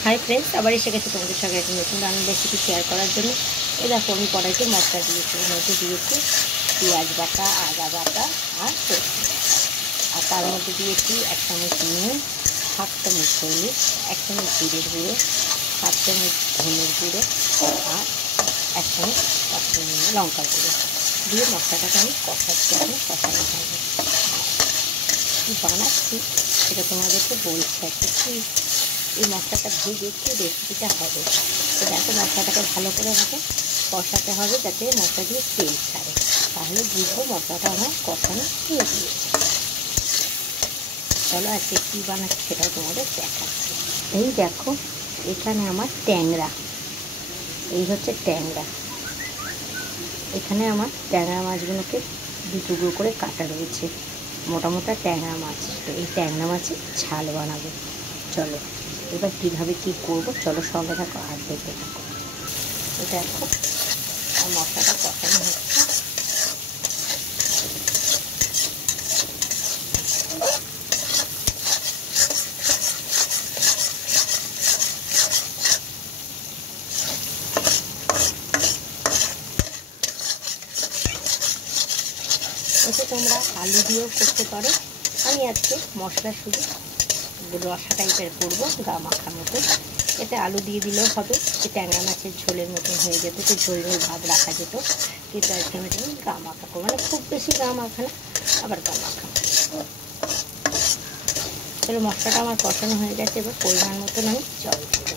Hi friends आबार एसे गेছে তোমাদের সঙ্গে একটা নতুন রান্নার রেসিপি শেয়ার করার জন্য। এই দেখো আমি কড়াইতে মশলা দিয়েছি, মধ্যে দিয়েছি পেঁয়াজ বাটা, আদা বাটা আর সরষে আর তার মধ্যে দিয়েছি 1 চামচ নুন, 7 চামচ হলুদ, 1 চামচ জিরের গুঁড়ো, 7 চামচ ধনের গুঁড়ো আর 1 চামচ লঙ্কার গুঁড়ো দিয়ে মশলাটাকে আমি কষাচ্ছি। এখন কষানো হবে কী বানাচ্ছি সেটা তোমাদেরকে বলছি আর কি। এই মশলাটা ভেজে একটু রেসিপিটা হবে, তো দেখো মশলাটাকে ভালো করে আমাকে কষাতে হবে যাতে মশলা দিয়ে তেল ছাড়ে, তাহলে বুঝবো মশলাটা আমার কষানো হয়ে গিয়েছে। চলো আজকে কী বানাচ্ছি সেটাও তোমাদের দেখাচ্ছি। এই দেখো এখানে আমার ট্যাংরা, এই হচ্ছে ট্যাংরা। এখানে আমার ট্যাংরা মাছগুলোকে 2 টুকরো করে কাটা রয়েছে, মোটা মোটা ট্যাংরা মাছ। তো এই ট্যাংরা মাছের ঝাল বানাবো। চলো এবার কীভাবে কী করবো চলো সঙ্গে থাকো আর দেখতে থাকো। এটা দেখো আর মশলাটা কষানো হচ্ছে। এতে তোমরা আলু দিয়েও করতে পারো, আমি আজকে মশলা শুধু রসা টাইপের করবো, গা মাখা মতো। এতে আলু দিয়ে দিলেও হবে, ট্যাংরা মাছের ঝোলের মতন হয়ে যেত, তো ঝোল ঝোল ভাব রাখা যেত। কিন্তু আজকে আমি গা মাখা করবো, মানে খুব বেশি গা মাখা না, আবার গা মাখা। চলো মশলাটা আমার কষানো হয়ে গেছে, এবার পরিমাণ মতন আমি জল দেবো।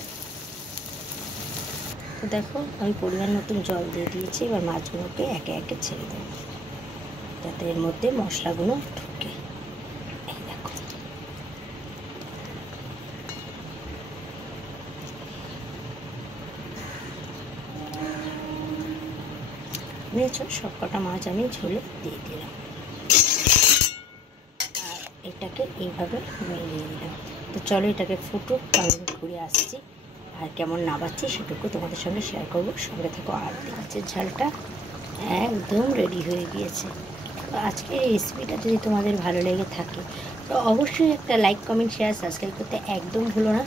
তো দেখো আমি পরিমাণ মতন জল দিয়ে দিয়েছি, এবার মাছগুলোকে একে একে ছেড়ে দেবো যাতে এর মধ্যে মশলাগুলো ঢুকে। এই দেখো নিয়েছো, সবকটা মাছ আমি ঝোলে দিয়ে দিলাম আর এটাকে এইভাবে মিলিয়ে দিলাম। তো চলো এটাকে ফুটুক, আমি ঘুরে আসছি আর কেমন নাবাচ্ছি সেটুকু তোমাদের সঙ্গে শেয়ার করবো, সঙ্গে থাকো। আর মাছের ঝালটা একদম রেডি হয়ে গিয়েছে। তো আজকের এই রেসিপিটা যদি তোমাদের ভালো লেগে থাকে তো অবশ্যই একটা লাইক, কমেন্ট, শেয়ার, সাবস্ক্রাইব করতে একদম ভুলো না।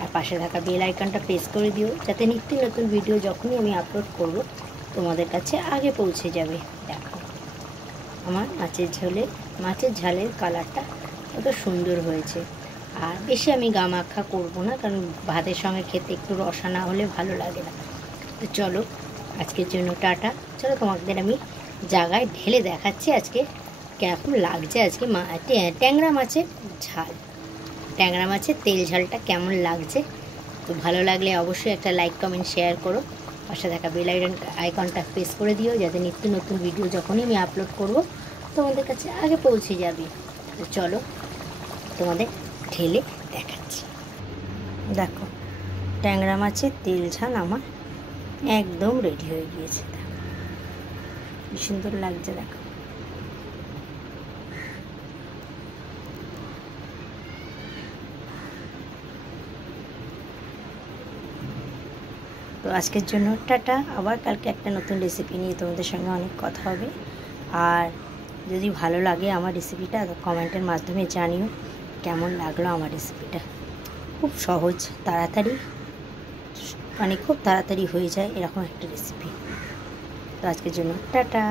আর পাশে থাকা বেল আইকনটা প্রেস করে দিও যাতে নিত্য নতুন ভিডিও যখনই আমি আপলোড করব তোমাদের কাছে আগে পৌঁছে যাবে। দেখো আমার মাছের ঝালের কালারটা কত সুন্দর হয়েছে। আর বেশি আমি গা মাখা করবো না, কারণ ভাতের সঙ্গে খেতে একটু রসা না হলে ভালো লাগে না। তো চলো আজকের জন্য টাটা। চলো তোমাদের আমি জায়গায় ঢেলে দেখাচ্ছি আজকে কেমন লাগছে। আজকে ট্যাংরা মাছের ঝাল, ট্যাংরা মাছের তেল ঝালটা কেমন লাগছে। তো ভালো লাগলে অবশ্যই একটা লাইক, কমেন্ট, শেয়ার করো। পাশে থাকা বেল আইকনটা প্রেস করে দিও যাতে নিত্য নতুন ভিডিও যখনই আমি আপলোড করব তোমাদের কাছে আগে পৌঁছে যাবে। তো চলো তোমাদের ঢেলে দেখাচ্ছি। দেখো ট্যাংরা মাছের তেল ঝাল আমার একদম রেডি হয়ে গিয়েছে। দেখো কি সুন্দর লাগছে। দেখো তো আজকের জন্য টাটা, আবার কালকে একটা নতুন রেসিপি নিয়ে তোমাদের সঙ্গে অনেক কথা হবে। আর যদি ভালো লাগে আমার রেসিপিটা তো কমেন্টের মাধ্যমে জানিও কেমন লাগলো আমার রেসিপিটা। খুব সহজ, তাড়াতাড়ি, মানে খুব তাড়াতাড়ি হয়ে যায় এরকম একটা রেসিপি। তো আজকের জন্য টাটা।